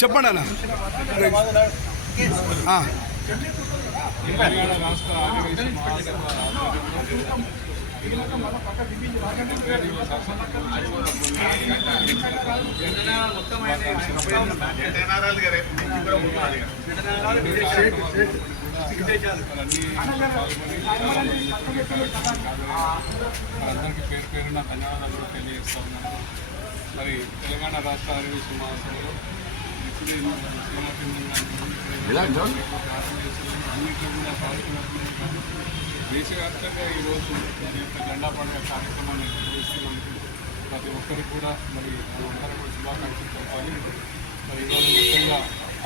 చెప్పండి అన్న. తెలంగాణ రాష్ట్ర ఆదివాసీ మహాసభ అందరికీ పేరు పేరున ధన్యవాదాలు తెలియజేస్తా ఉన్నాను. మరి తెలంగాణ రాష్ట్ర ఆదివాసీ మహాసభలో అన్నింటిలో కూడా పాల్గొన్నప్పుడు దేశవ్యాప్తంగా ఈరోజు మరి యొక్క జెండా పండుగ కార్యక్రమాన్ని నిర్వహిస్తున్నందుకు ప్రతి ఒక్కరికి కూడా మరి అందరూ కూడా శుభాకాంక్షలు చెప్పాలి. మరి ఈరోజు ముఖ్యంగా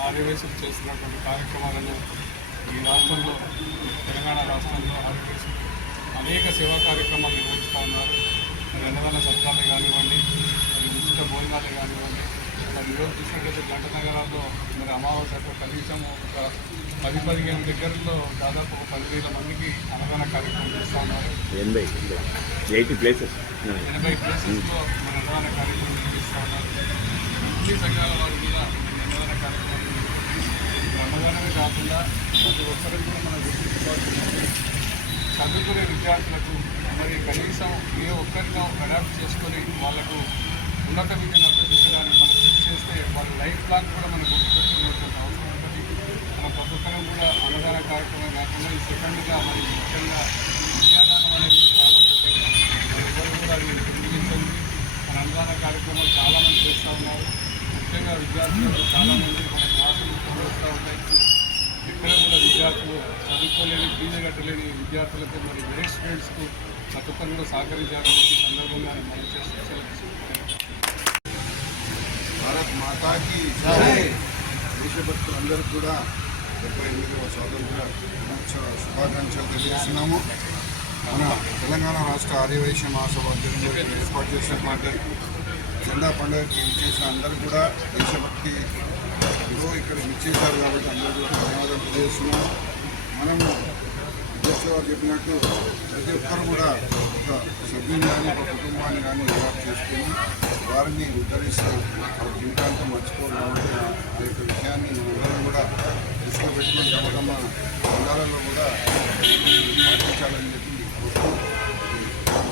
ఆదివాసులు చేస్తున్నటువంటి కార్యక్రమాలను ఈ రాష్ట్రంలో తెలంగాణ రాష్ట్రంలో ఆదివాసులు అనేక సేవా కార్యక్రమాలు నిర్వహిస్తూ ఉన్నారు. మరి అన్నదాన సత్రాలే కానివ్వండి, మరి ఉచిత భోజనాలే కానివ్వండి, మరి ఈరోజు చూసినట్లయితే గంట నగరాల్లో మరి అమావాస్యకు కనీసం ఒక 10-15 దగ్గరలో దాదాపు ఒక 10,000 మందికి అన్నదాన కార్యక్రమం చేస్తూ ఉన్నారు. 80 ప్లేసెస్లో మన అన్నదాన కార్యక్రమం నిర్వహిస్తూ ఉన్నారు. అన్ని సంఘాల వారు కూడా అన్నదాన కార్యక్రమం అన్నదానమే కాకుండా ప్రతి ఒక్కరికి కూడా మనం గుర్తించుకోవాల్సింది చదువుకునే విద్యార్థులకు మరి కనీసం ఏ ఒక్కరినో అడాప్ట్ చేసుకొని వాళ్ళకు ఉన్నత విద్యను అభ్యసించడానికి మనం చేస్తే వాళ్ళ లైఫ్ లాంగ్ కూడా మనం గుర్తుపెట్టుకున్నటువంటి అవసరం ఉంటుంది. మన ప్రతి ఒక్కరం కూడా అన్నదాన కార్యక్రమం కాకుండా ఈ సెకండ్గా మరి ముఖ్యంగా విద్యాదానం అనేది చాలా గొప్పగా మరి ఎవరు కూడా అది నిర్మించండి. మన అన్నదాన కార్యక్రమం చాలామంది చేస్తూ ఉన్నారు. ముఖ్యంగా విద్యార్థులు చాలామంది మన క్లాసులు వస్తూ ఉంటాయి. ఇక్కడ కూడా విద్యార్థులు చదువుకోలేని ఫీజు కట్టలేని విద్యార్థులకు మరి మెరిట్ స్టూడెంట్స్కు ప్రతి ఒక్కరు కూడా సహకరించాలని చెప్పి సందర్భంగా మనం చేస్తూ భారత్ మాతాకి జై. దేశభక్తులందరూ కూడా 78వ స్వాతంత్ర దినోత్సవ శుభాకాంక్షలు తెలియజేస్తున్నాము. మన తెలంగాణ రాష్ట్ర ఆదివాసీ మహాసభ ఆధ్వర్యంలో ఏర్పాటు చేసినటువంటి జెండా పండుగకి విచ్చేసిన అందరూ కూడా దేశభక్తి ఇక్కడ విచ్చేశారు కాబట్టి అందరూ కూడా ధన్యవాదాలు తెలియజేస్తున్నాము. మనము అధ్యక్షుల వారు చెప్పినట్టు ప్రతి ఒక్కరు కూడా ఒక సభ్యుని కానీ ఒక కుటుంబాన్ని కానీ ఏర్పాటు చేసుకుని వారిని ఉద్ధరిస్తూ వాళ్ళ జీవితాంతం మర్చిపోరు కాబట్టి ఆ యొక్క విషయాన్ని అందరం కూడా దృష్టిలో పెట్టుకుని తమ తమ రంగాలలో కూడా పాటించాలని చెప్పి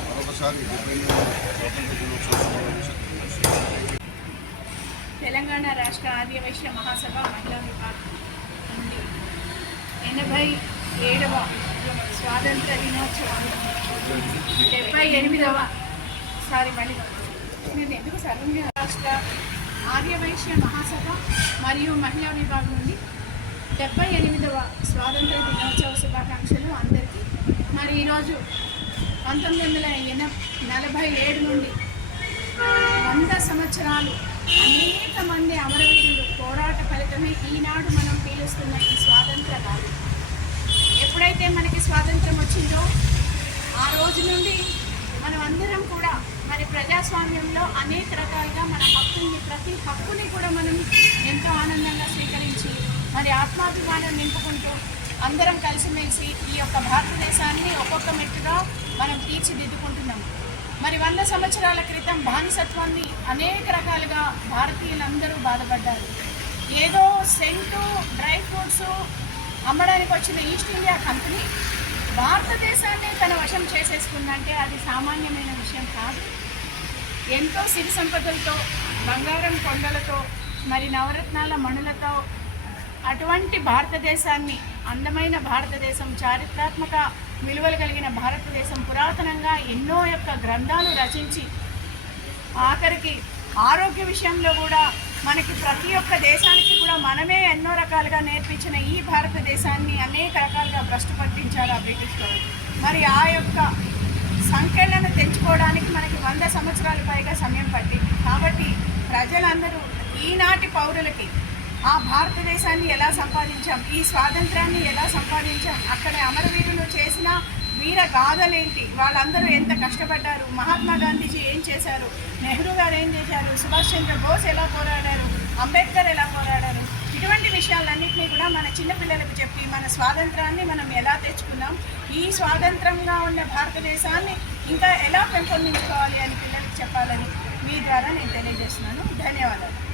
మరొకసారి 78వ స్వాతంత్ర దినోత్సవం తెలంగాణ రాష్ట్ర ఆదివాసీ మహాసభ మహిళా విభాగం నుండి 87వ స్వాతంత్ర దినోత్సవం 78వ నేను ఎందుకు సర్వంగా రాష్ట్ర ఆర్యవైశ్య మహాసభ మరియు మహిళా విభాగం నుండి 78వ స్వాతంత్ర దినోత్సవ శుభాకాంక్షలు అందరికీ. మరి ఈరోజు 1947 నుండి 100 సంవత్సరాలు అనేక మంది అమరవీరులు పోరాట ఫలితమే ఈనాడు మనం పీలుస్తున్న ఈ స్వాతంత్ర గాలి. ఎప్పుడైతే మనకి స్వాతంత్రం వచ్చిందో ఆ రోజు నుండి మనం అందరం కూడా మరి ప్రజాస్వామ్యంలో అనేక రకాలుగా మన హక్కుల్ని ప్రతి హక్కుని కూడా మనం ఎంతో ఆనందంగా స్వీకరించి మరి ఆత్మాభిమానం నింపుకుంటూ అందరం కలిసిమెలిసి ఈ యొక్క భారతదేశాన్ని ఒక్కొక్క మెట్టుగా మనం తీర్చిదిద్దుకుంటున్నాము. మరి 100 సంవత్సరాల క్రితం బానిసత్వాన్ని అనేక రకాలుగా భారతీయులందరూ బాధపడ్డారు. ఏదో సెంటు డ్రై ఫ్రూట్స్ అమ్మడానికి వచ్చిన ఈస్ట్ ఇండియా కంపెనీ భారతదేశాన్ని తన వశం చేసేసుకుందంటే అది సామాన్యమైన విషయం కాదు. ఎంతో సిరి సంపదలతో, బంగారం కొండలతో, మరి నవరత్నాల మణులతో అటువంటి భారతదేశాన్ని, అందమైన భారతదేశం, చారిత్రాత్మక విలువలు కలిగిన భారతదేశం పురాతనంగా ఎన్నో యొక్క గ్రంథాలు రచించి ఆఖరికి ఆరోగ్య విషయంలో కూడా మనకి ప్రతి ఒక్క దేశానికి కూడా మనమే ఎన్నో రకాలుగా నేర్పించిన ఈ భారతదేశాన్ని అనేక రకాలుగా భ్రష్టు పట్టించారు ఆ బ్రిటిష్ వారు. మరి ఆ యొక్క సంఖ్యలను తెంచుకోవడానికి మనకి 100 సంవత్సరాల పైగా సమయం పట్టింది. కాబట్టి ప్రజలందరూ ఈనాటి పౌరులకి ఆ భారతదేశాన్ని ఎలా సంపాదించాం, ఈ స్వాతంత్రాన్ని ఎలా సంపాదించాం, అక్కడ అమరవీరులు చేసిన వీర గాథలేంటి, వాళ్ళందరూ ఎంత కష్టపడ్డారు, మహాత్మా గాంధీజీ ఏం చేశారు, నెహ్రూ గారు ఏం చేశారు, సుభాష్ చంద్ర బోస్ ఎలా పోరాడారు, అంబేద్కర్ ఎలా పోరాడారు, ఇటువంటి విషయాలన్నింటినీ కూడా మన చిన్నపిల్లలకు చెప్పి మన స్వాతంత్రాన్ని మనం ఎలా తెచ్చుకున్నాం, ఈ స్వాతంత్రంగా ఉన్న భారతదేశాన్ని ఇంకా ఎలా పెంపొందించుకోవాలి అని పిల్లలకు చెప్పాలని మీ ద్వారా నేను తెలియజేస్తున్నాను. ధన్యవాదాలు.